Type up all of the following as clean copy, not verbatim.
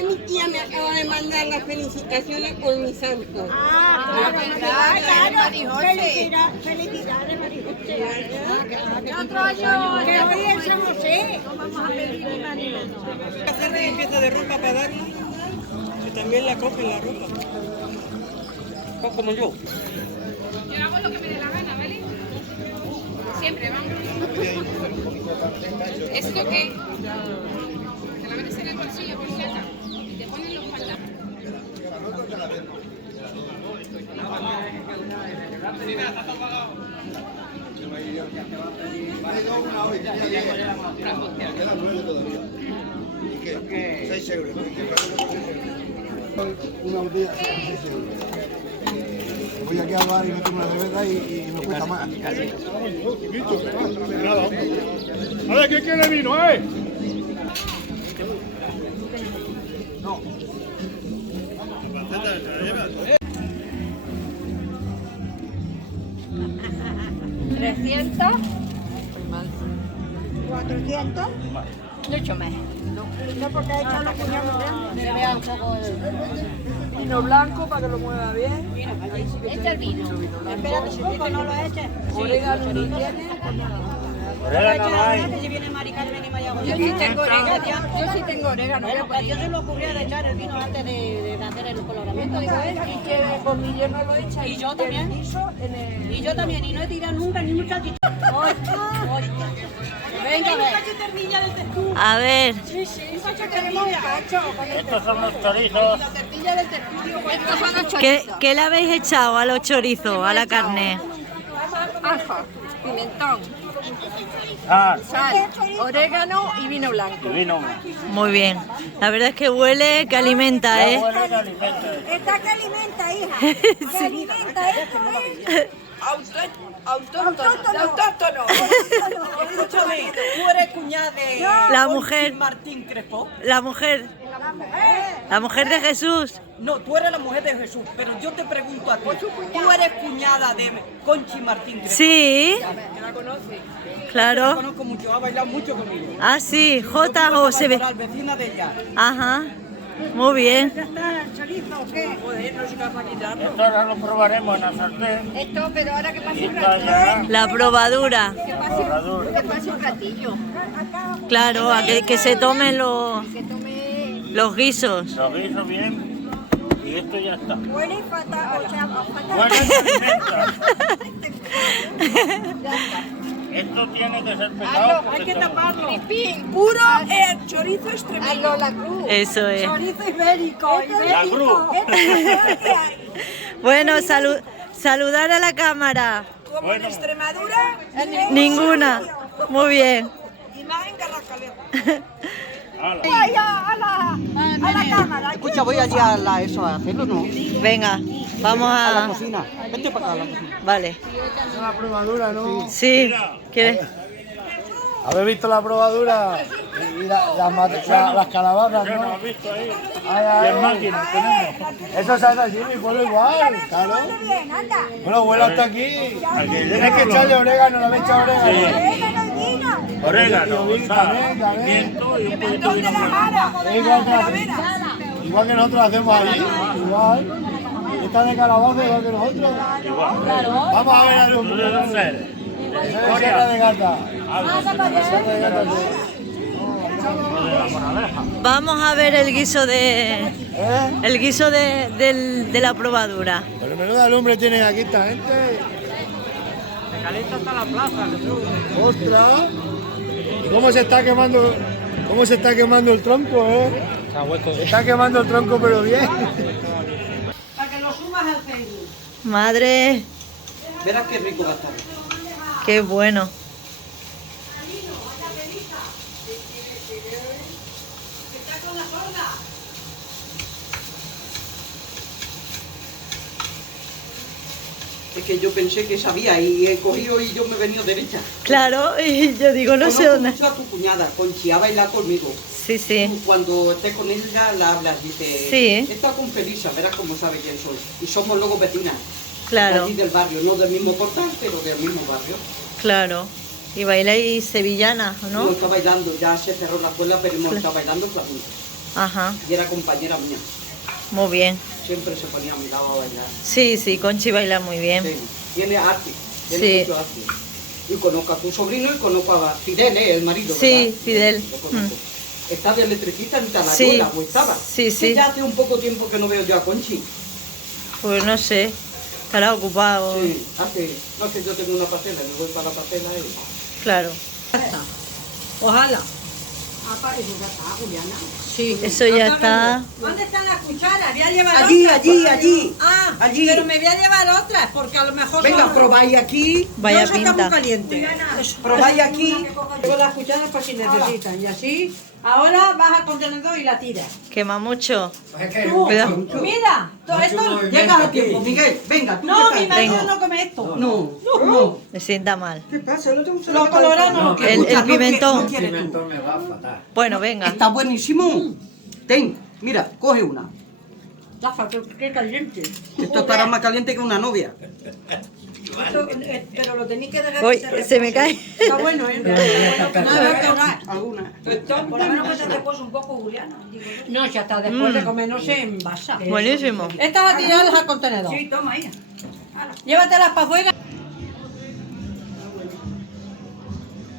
mi tía me acaba de mandar las felicitaciones por mi santo. Claro. Felicidades, Marijose. Otro año. Que hoy es San José. Vamos a pedir Hacer de limpieza de ropa para darla, que también la cogen la ropa. Como yo. Yo hago lo que me dé la gana, ¿vale? Siempre, vamos. ¿Esto qué? Te la metes en el bolsillo por si acaso y te ponen los pantalones. Una botella de 6 euros. Voy aquí al bar y me tomo una cerveza y me cuesta más. A ver, ¿quién quiere vino, No. 300. 400. Mucho más. No, porque ha echado la cuñada muy grande. Se vea un poco de... Vino blanco para que lo mueva bien. Este es el vino. Espérate un poco, no lo eches. Orégano no tiene. Que si viene Mari Carmen y María José. Yo sí tengo orégano. Yo sí tengo orégano. Yo se me ocurrió de echar el vino antes de hacer el coloramiento. Digo, Y que con mi yerno lo echa. Y yo también. Y yo también, y no he tirado nunca ni un salchichón. Venga, A ver, Estos son los chorizos. Estos son los ¿qué, chorizos. qué le habéis echado a los chorizos, a la carne? Ajo, pimentón, Sal sal, orégano y vino y blanco. vino. Muy bien. La verdad es que huele que alimenta, ¿eh? Huele que alimenta. Esta que alimenta, hija. Que alimenta, esto es. autóctono. Escúchame, tú eres cuñada de La mujer, Martín Crespó. la mujer de Jesús. No, tú eres la mujer de Jesús, pero yo te pregunto a ti. Tú eres cuñada de Conchi Martín Crespó. Sí, ¿Que la conoces? La claro. conozco mucho, ha bailado mucho conmigo. Ah, sí, J o se ve. Vecina de ella. Ajá, muy bien. ¿Ya está el chorizo o qué? Joder, no soy capaz de quitarlo. Esto ahora lo probaremos en la sartén. Esto, pero ahora que pase Y un está ratillo. ya La probadura, Que pase un ratillo. claro, a que se tomen Que tome... los guisos. lo guiso bien. Y esto ya está. Huele fatal, o sea, fatal. Huele que alimenta. Esto tiene que ser pecado. Hay que taparlo. Pipín. Puro chorizo extremo. Hazlo la cruz. Eso es. Chorizo ibérico, La cruz. Esto es lo mejor que hay. Bueno, saludar a la cámara. Como en Extremadura, Ninguna. Muy bien. y más en Carrascalera. Vaya a la cámara. Escucha, voy allí a eso a hacerlo, ¿no? Venga, vamos a... Cocina. Vente para acá a la cocina. Vale. Es la probadura, ¿no? Sí. ¿Quieres? ¿Habéis visto la probadura? Y las calabazas, ¿Qué no ¿no? has visto ahí? Ay, ay, ¿Qué máquinas tenemos? Eso se hace así, mi pueblo igual, claro. Bien, anda. Bueno, vuela hasta aquí. Tienes que echarle orégano, no le echas orégano. Orégano y vino. Orégano, También, sal, también. pimiento y un poquito de vino blanco. Igual que nosotros hacemos allí, igual. Esta de calabaza igual que nosotros. Igual. Vamos a ver a ¿Tú de dónde eres? de Sierra de Gata. Sierra de Gata. Lo de la moraleja. Vamos a ver el guiso de... ¿Eh? El guiso de la probadura. Pero menuda lumbre tienen aquí esta gente. Se calienta hasta la plaza, Jesús. ¡Ostras! ¿Y cómo se está quemando? ¿Cómo se está quemando el tronco, Se está quemando el tronco, pero bien. Para que lo sumas al Facebook. Madre, Verás qué rico va a estar. qué bueno. Es que yo pensé que sabía y he cogido y yo me he venido derecha. Claro, y yo digo, no sé Conozco dónde. mucho a tu cuñada, Conchi, ha bailado conmigo. Sí, sí. Tú cuando estés con ella la hablas, dice, Sí. he estado con Felisa, verás cómo sabe quién soy. Y somos luego vecinas. Claro, De allí del barrio, no del mismo portal, pero del mismo barrio. claro. Y bailáis sevillana, ¿no? Hemos estado bailando, ya se cerró la escuela, pero hemos estado bailando flamenco. Ajá, y era compañera mía. muy bien. Siempre se ponía a mi lado a bailar. Sí, sí, Conchi baila muy bien. Sí, tiene arte, Sí. tiene mucho arte. Y conozco a tu sobrino y conozco a Fidel, el marido. Sí, ¿verdad? Fidel. Lo conozco. Está de electricista en Sí. Talayuela, o estaba. Sí, Que sí. ya hace un poco tiempo que no veo yo a Conchi. Pues no sé, estará ocupado. Sí, no sé, yo tengo una parcela, me voy para la parcela y... Claro. Ojalá. Sí, eso ya está. ¿Dónde están las cucharas? Voy a llevar Allí, otras. allí. Ah, Allí. pero me voy a llevar otras porque a lo mejor Venga, son... probáis aquí, Vaya No, eso está muy pinta. caliente. probáis aquí. Llevo las cucharas por si necesitan. Y así, ahora vas al contenedor y la tiras. Quema mucho. Tú, Cuidado. mira, todo esto... Llega a tiempo, Miguel, venga, tú No, qué mi tal? marido Venga. no come esto. No. Me sienta mal. ¿Qué pasa? ¿No te gusta Los colorados no El pimentón. No quieres tú. me va a fatal. Bueno, venga. Está buenísimo. Ten, mira, coge una. Rafa, qué caliente. Esto estará más caliente que una novia. Pero lo tenéis que dejar Uy, que se me cae. Está bueno, ¿eh? Alguna. Por lo menos que se repose un poco, Juliana. No, ya está, después de comer no se envasa. Buenísimo. Estas a tirarlas al contenedor. Sí, toma, hija. Llévatelas para afuera.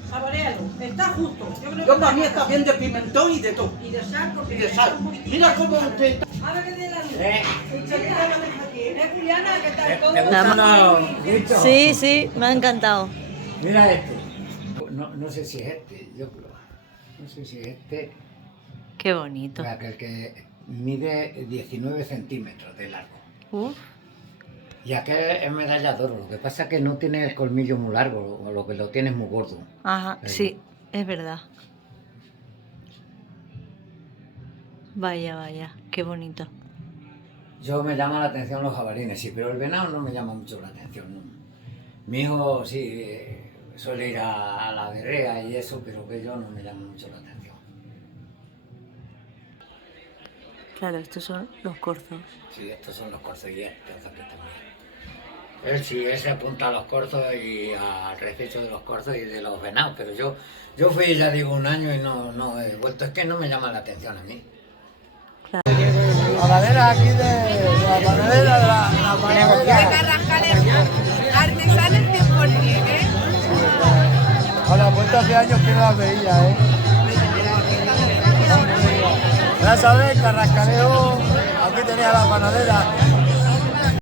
Saborealo, está justo. Yo creo Yo que para mí está bien de pimentón y de todo. Y de sal, porque Y de sal. Mira cómo usted... A ver qué de la luz. Juliana, que está todo. La Sí, sí, me ha encantado. Mira este. No sé si es este, yo creo. No sé si es este. Qué bonito. Aquel que mide 19 centímetros de largo. Uf. Y aquel es medalla de oro. Lo que pasa es que no tiene el colmillo muy largo, o lo que lo tiene es muy gordo. Ajá, sí, es verdad. Vaya, vaya, qué bonito. Yo me llama la atención los jabalines, sí, pero el venado no me llama mucho la atención. No. Mi hijo sí suele ir a la berrea y eso, pero que yo no me llama mucho la atención. Claro, estos son los corzos. Sí, estos son los corzos y estos aquí también. Él sí, él se apunta a los corzos y al respeto de los corzos y de los venados, pero yo fui, ya digo, un año y no he vuelto. Es que no me llama la atención a mí. La panadera aquí la panadera de la panadera. Artesanas de Porlier, ¿eh? Hola, pues hace años que no las veía, ¿eh? Ya sabéis, Carrascaleo, aquí tenía la panadera.